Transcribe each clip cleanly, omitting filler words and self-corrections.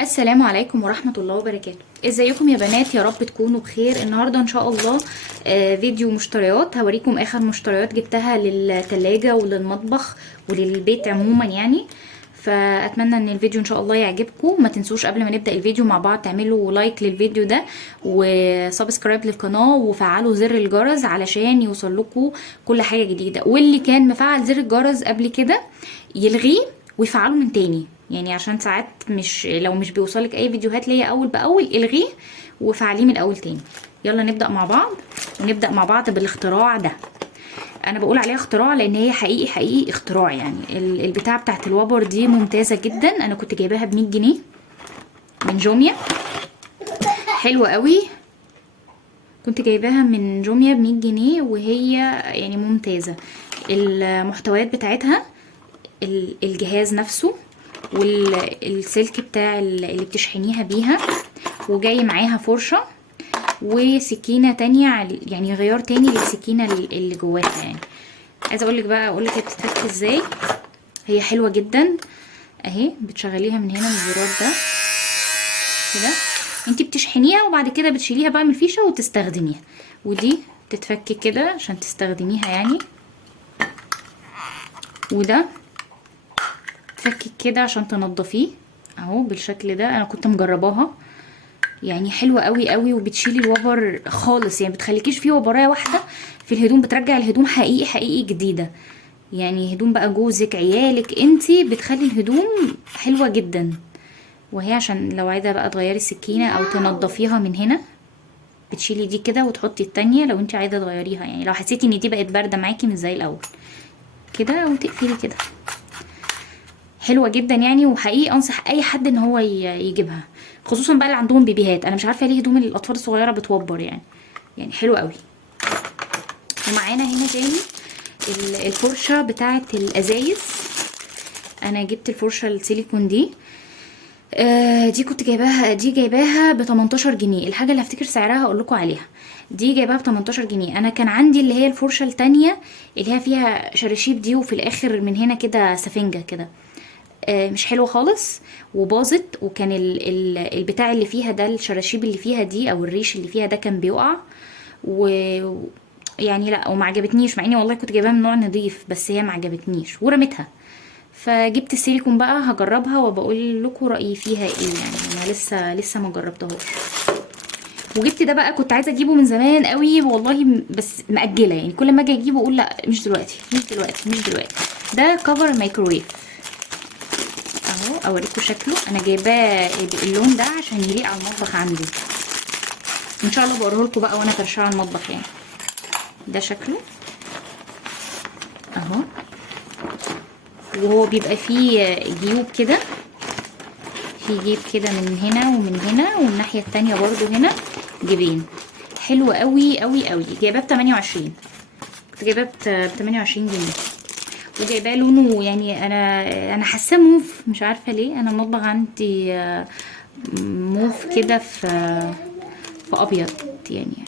السلام عليكم ورحمة الله وبركاته. ازيكم يا بنات؟ يا رب تكونوا بخير. النهاردة ان شاء الله فيديو مشتريات. هوريكم اخر مشتريات جبتها للتلاجة وللمطبخ وللبيت عموما يعني. فاتمنى ان الفيديو ان شاء الله يعجبكم. ما تنسوش قبل ما نبدأ الفيديو مع بعض تعملوا لايك للفيديو ده وسبسكرايب للقناة وفعلوا زر الجرس علشان يوصل لكم كل حاجة جديدة، واللي كان مفعل زر الجرس قبل كده يلغيه ويفعله من تاني، يعني عشان ساعات لو مش بيوصلك اي فيديوهات ليا اول باول الغيه وفعليه من الاول تاني. يلا نبدا مع بعض، ونبدا مع بعض بالاختراع ده. انا بقول عليها اختراع لان هي حقيقي حقيقي اختراع. يعني البتاعه بتاعت الوبر دي ممتازه جدا. انا كنت جايباها ب 100 جنيه من جوميا، حلوه قوي. كنت جايباها من جوميا ب 100 جنيه وهي يعني ممتازه. المحتويات بتاعتها الجهاز نفسه والسلك بتاع اللي بتشحنيها بيها، وجاي معاها فرشة وسكينة تانية، يعني غيار تاني للسكينة اللي جواها. يعني عايزة اقولك هي بتتفك ازاي. هي حلوة جدا اهي. بتشغليها من هنا من الزرار ده كده، انتي بتشحنيها وبعد كده بتشيليها بقى من الفيشة وتستخدميها. ودي تتفك كده عشان تستخدميها يعني، وده تفكك كده عشان تنضفيه اهو بالشكل ده. انا كنت مجرباها يعني حلوه قوي قوي، وبتشيلي الوبر خالص، يعني بتخليكيش فيه وبرايه واحده في الهدوم، بترجع الهدوم حقيقي حقيقي جديده. يعني هدوم بقى جوزك عيالك انتي، بتخلي الهدوم حلوه جدا. وهي عشان لو عايزه بقى تغيري السكينه او تنضفيها من هنا، بتشيلي دي كده وتحطي التانية لو انتي عايزه تغيريها، يعني لو حسيتي ان دي بقت بارده معاكي مش زي الاول كده، وتقفلي كده. حلوه جدا يعني، وحقيقي انصح اي حد ان هو يجيبها، خصوصا بقى اللي عندهم بيبيهات. انا مش عارفه ليه هدوم الاطفال الصغيره بتوبر يعني حلوه قوي. ومعانا هنا تاني الفرشه بتاعه الازايز. انا جبت الفرشه السيليكون دي. دي كنت جايباها ب 18 جنيه. الحاجه اللي هفتكر سعرها هقول لكم عليها. دي جايباها ب 18 جنيه. انا كان عندي اللي هي الفرشه التانية اللي هي فيها شراشيب دي، وفي الاخر من هنا كده سفنجه كده، مش حلوه خالص وباظت. وكان البتاع اللي فيها ده، الشراشيب اللي فيها دي او الريش اللي فيها ده كان بيقع، و يعني لا، وما عجبتنيش، مع اني والله كنت جايباها من نوع نظيف، بس هي ما عجبتنيش ورميتها. فجبت السيليكون بقى هجربها وبقول لكم رايي فيها ايه. يعني انا لسه ما جربتهاش. وجبت ده بقى كنت عايزه اجيبه من زمان قوي والله، بس مأجله. يعني كل ما اجي اجيبه اقول لا مش دلوقتي مش دلوقتي مش دلوقتي. ده كفر الميكروويف اهو. اوريكم شكله. انا جايباه اللون ده عشان يليق على المطبخ عندي. ان شاء الله بوريه لكم بقى وانا فرشاه على المطبخ. يعني ده شكله اهو. وهو بيبقى فيه جيوب كده، في جيب كده من هنا ومن هنا، والناحيه التانية برضو هنا جيبين. حلو قوي قوي قوي. جايباه ب 28. كنت جايباه ب 28 جنيه. وجايباه لونه يعني انا حاساه موف، مش عارفه ليه. انا المطبخ عندي موف كده في ابيض يعني.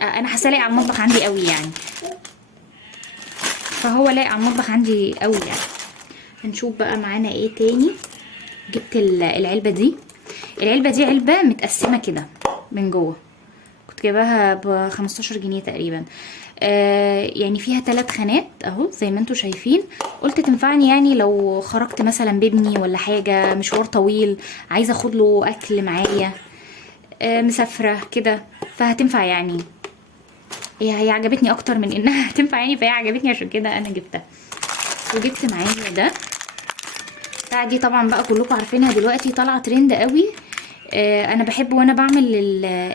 انا حاسه لايق على المطبخ عندي قوي يعني، فهو لايق على المطبخ عندي قوي يعني. هنشوف بقى معانا ايه تاني. جبت العلبه دي. العلبه دي علبه متقسمه كده من جوه. كنت جايباها ب 15 جنيه تقريبا. يعني فيها 3 خانات اهو زي ما انتم شايفين. قلت تنفعني يعني لو خرجت مثلا بابني ولا حاجه مشوار طويل، عايزه اخد له اكل معايا، مسافره كده، فهتنفع يعني. هي عجبتني اكتر من انها هتنفع يعني، فهي عجبتني عشان كده انا جبتها. وجبت معايا ده بتاع دي. طبعا بقى كلكم عارفينها دلوقتي، طالعه ترند قوي. انا بحب وانا بعمل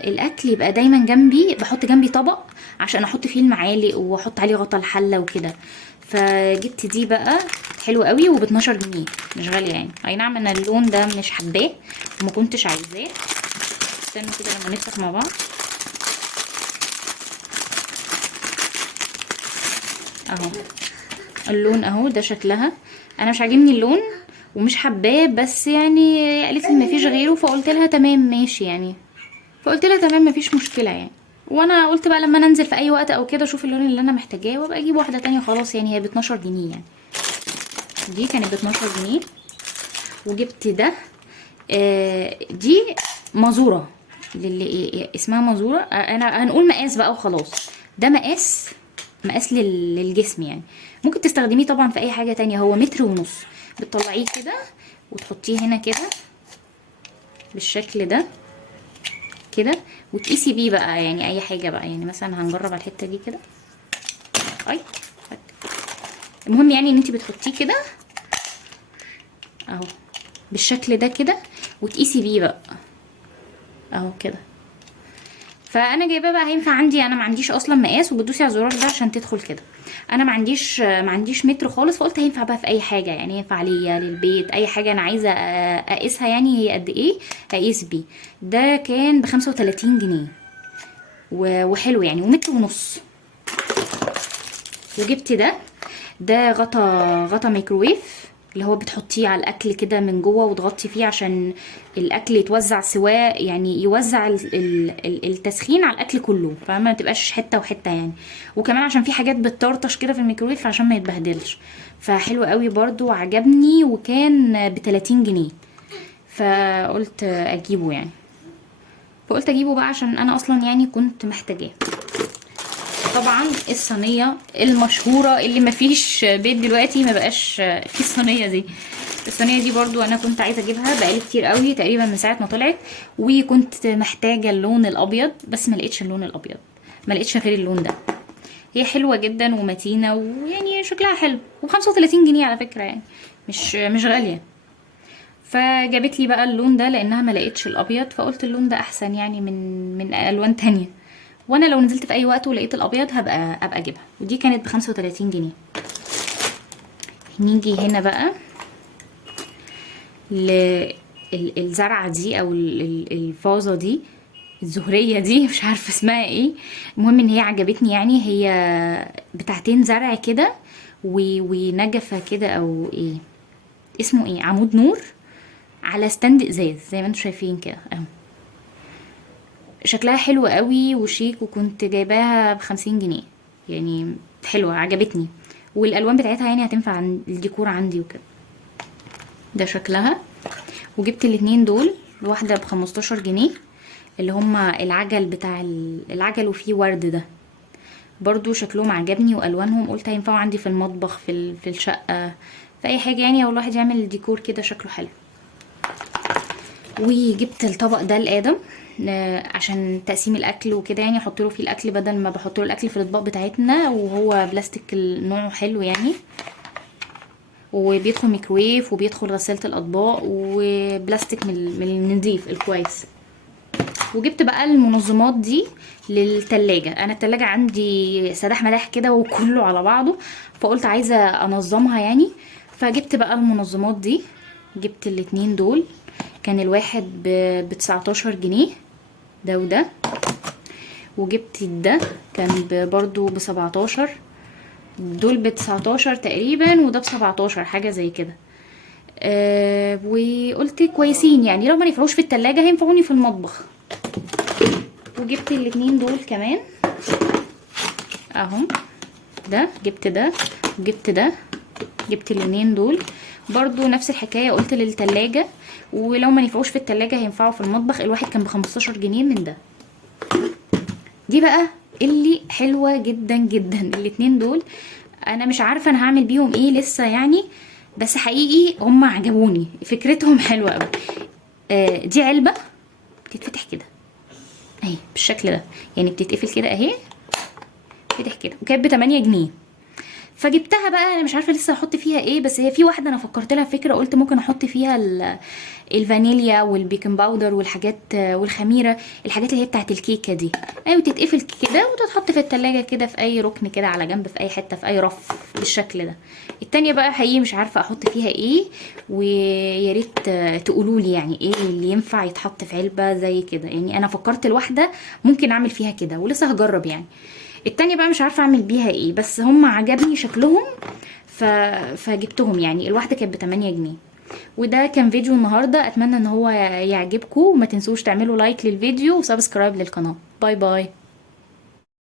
الاكل يبقى دايما جنبي، بحط جنبي طبق عشان احط فيه المعالق واحط عليه غطا الحله وكده. فجبت دي بقى. حلو قوي وب 12 جنيه، مش غاليه يعني. اي نعم انا اللون ده مش حباه وما كنتش عايزاه. استنوا كده لما نفتح مع بعض اهو. اللون اهو ده شكلها. انا مش عاجبني اللون ومش حباه، بس يعني قالت لي مفيش غيره، فقلت لها تمام ماشي يعني. فقلت لها تمام مفيش مشكله يعني. وانا قلت بقى لما ننزل في اي وقت او كده اشوف اللون اللي انا محتاجاه وابقى اجيب واحده تانية خلاص. يعني هي ب 12 جنيه يعني. دي كانت ب 12 جنيه. وجبت ده. دي مازوره، للي اسمها مازوره. انا هنقول مقاس بقى وخلاص. ده مقاس للجسم يعني. ممكن تستخدميه طبعا في اي حاجه تانية. هو متر ونص. بتطلعيه كده وتحطيه هنا كده بالشكل ده كده، وتقيسي بيه بقى يعني اي حاجه بقى. يعني مثلا هنجرب على الحته دي كده. المهم يعني ان انت بتحطيه كده اهو بالشكل ده كده، وتقيسي بيه بقى اهو كده. فانا جايباه بقى هينفع عندي. انا ما عنديش اصلا مقاس، وبتدوسي على الزرار ده عشان تدخل كده. انا ما عنديش متر خالص، فقلت هينفع بقى في اي حاجه يعني. ينفع ليا للبيت اي حاجه انا عايزه اقيسها يعني هي قد ايه اقيس بيه. ده كان ب35 جنيه وحلو يعني، ومتر ونص. وجبت ده غطا ميكروويف، اللي هو بتحطيه على الاكل كده من جوه وتغطي فيه عشان الاكل يتوزع سواء، يعني يوزع التسخين على الاكل كله، فما ما تبقاش حته وحته يعني. وكمان عشان في حاجات بتطرطش كده في الميكروويف عشان ما يتبهدلش. فحلو قوي برضو، عجبني، وكان ب30 جنيه. فقلت اجيبه يعني. فقلت اجيبه بقى عشان انا اصلا يعني كنت محتاجاه. طبعا الصينيه المشهوره اللي مفيش بيت دلوقتي ما بقاش في الصينيه دي. الصينيه دي برضو انا كنت عايزه اجيبها بقالي كتير قوي، تقريبا من ساعه ما طلعت، وكنت محتاجه اللون الابيض، بس ما لقيتش اللون الابيض، ما لقيتش غير اللون ده. هي حلوه جدا ومتينه، ويعني شكلها حلو، و35 جنيه على فكره يعني، مش غاليه. فجابت لي بقى اللون ده لانها ما لقيتش الابيض، فقلت اللون ده احسن يعني من الوان تانية. وانا لو نزلت في اي وقت ولقيت الابيض ابقى اجيبها. ودي كانت ب35 جنيه. نيجي هنا بقى للزرعه دي او الفازه دي، الزهريه دي، مش عارفه اسمها ايه. المهم ان هي عجبتني يعني. هي بتاعتين زرع كده ونجفه كده، او ايه اسمه، ايه، عمود نور على ستاند ازاز زي ما انتم شايفين كده اهو. شكلها حلو قوي وشيك، وكنت جايباها ب50 جنيه يعني. حلوة عجبتني، والالوان بتاعتها يعني هتنفع عن الديكور عندي وكده. ده شكلها. وجبت الاتنين دول، الواحدة ب15 جنيه، اللي هما العجل بتاع العجل وفيه ورد ده. برضو شكلهم عجبني والوانهم، قلت هينفعوا عندي في المطبخ، في الشقة، في اي حاجة يعني، او الواحد يعمل ديكور كده شكله حلو. وجبت الطبق ده لآدم عشان تقسيم الاكل وكده يعني، احط له فيه الاكل بدل ما بحط له الاكل في الاطباق بتاعتنا. وهو بلاستيك نوعه حلو يعني، وبيدخل ميكرويف وبيدخل غسالة الاطباق، وبلاستيك من النضيف الكويس. وجبت بقى المنظمات دي للتلاجة. انا التلاجة عندي سداح مداح كده وكله على بعضه، فقلت عايزة انظمها يعني. فجبت بقى المنظمات دي. جبت الاتنين دول، كان الواحد ب19 جنيه، ده وده. وجبت ده كان برضو ب17. دول ب19 تقريبا، وده ب17 حاجة زي كده. وقلت كويسين يعني، لو ما نفعوش في التلاجة هينفعوني في المطبخ. وجبت الاتنين دول كمان اهم. جبت ده وجبت ده. جبت الاتنين دول برضو نفس الحكاية، قلت للتلاجة، ولو ما نفعوش في التلاجة هينفعوا في المطبخ. الواحد كان ب15 جنيه من ده. دي بقى اللي حلوة جدا جدا. الاتنين دول انا مش عارفة انا هعمل بيهم ايه لسه يعني، بس حقيقي هم عجبوني، فكرتهم حلوة قوي. دي علبة بتتفتح كده اهي بالشكل ده يعني، بتتقفل كده اهي، بتفتح كده، وكانت ب8 جنيه. فجبتها بقى. انا مش عارفه لسه احط فيها ايه، بس هي في واحده انا فكرت لها فكره، قلت ممكن احط فيها الفانيليا والبيكنج باودر والحاجات والخميره، الحاجات اللي هي بتاعه الكيكه دي. ايوه، تتقفل كده وتتحط في التلاجة كده في اي ركن كده على جنب، في اي حته، في اي رف بالشكل ده. التانية بقى حقيقي مش عارفه احط فيها ايه، ويا ريت تقولوا لي يعني ايه اللي ينفع يتحط في علبه زي كده يعني. انا فكرت الواحده ممكن اعمل فيها كده، ولسه هجرب يعني. التانية بقى مش عارفه اعمل بيها ايه، بس هم عجبني شكلهم فجبتهم يعني. الواحده كانت ب8 جنيه. وده كان فيديو النهارده، اتمنى ان هو يعجبكم، وما تنسوش تعملوا لايك للفيديو وسبسكرايب للقناه. باي باي.